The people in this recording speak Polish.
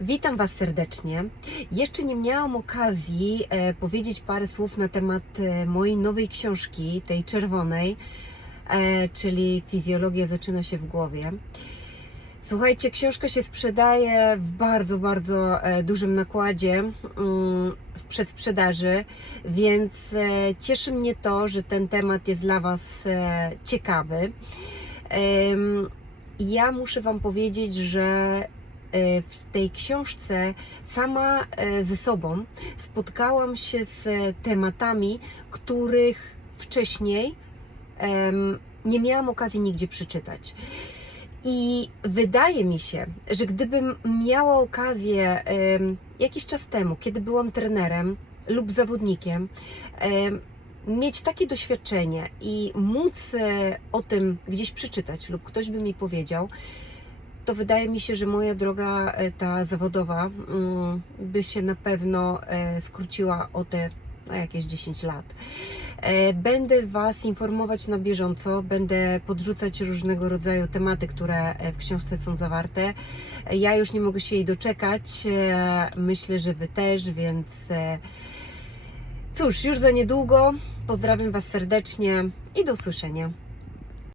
Witam Was serdecznie. Jeszcze nie miałam okazji e, powiedzieć parę słów na temat e, mojej nowej książki, tej czerwonej, e, czyli Fizjologia zaczyna się w głowie. Słuchajcie, książka się sprzedaje w bardzo, bardzo dużym nakładzie mm, w przedsprzedaży, więc cieszy mnie to, że ten temat jest dla Was ciekawy. Ja muszę Wam powiedzieć, że w tej książce sama e, ze sobą spotkałam się z tematami, których wcześniej nie miałam okazji nigdzie przeczytać. I wydaje mi się, że gdybym miała okazję jakiś czas temu, kiedy byłam trenerem lub zawodnikiem, em, mieć takie doświadczenie i móc e, o tym gdzieś przeczytać lub ktoś by mi powiedział, to wydaje mi się, że moja droga e, ta zawodowa mm, by się na pewno e, skróciła o te no, jakieś 10 lat. E, Będę Was informować na bieżąco, będę podrzucać różnego rodzaju tematy, które w książce są zawarte. Ja już nie mogę się jej doczekać. Myślę, że Wy też, więc cóż, już za niedługo. Pozdrawiam Was serdecznie i do usłyszenia.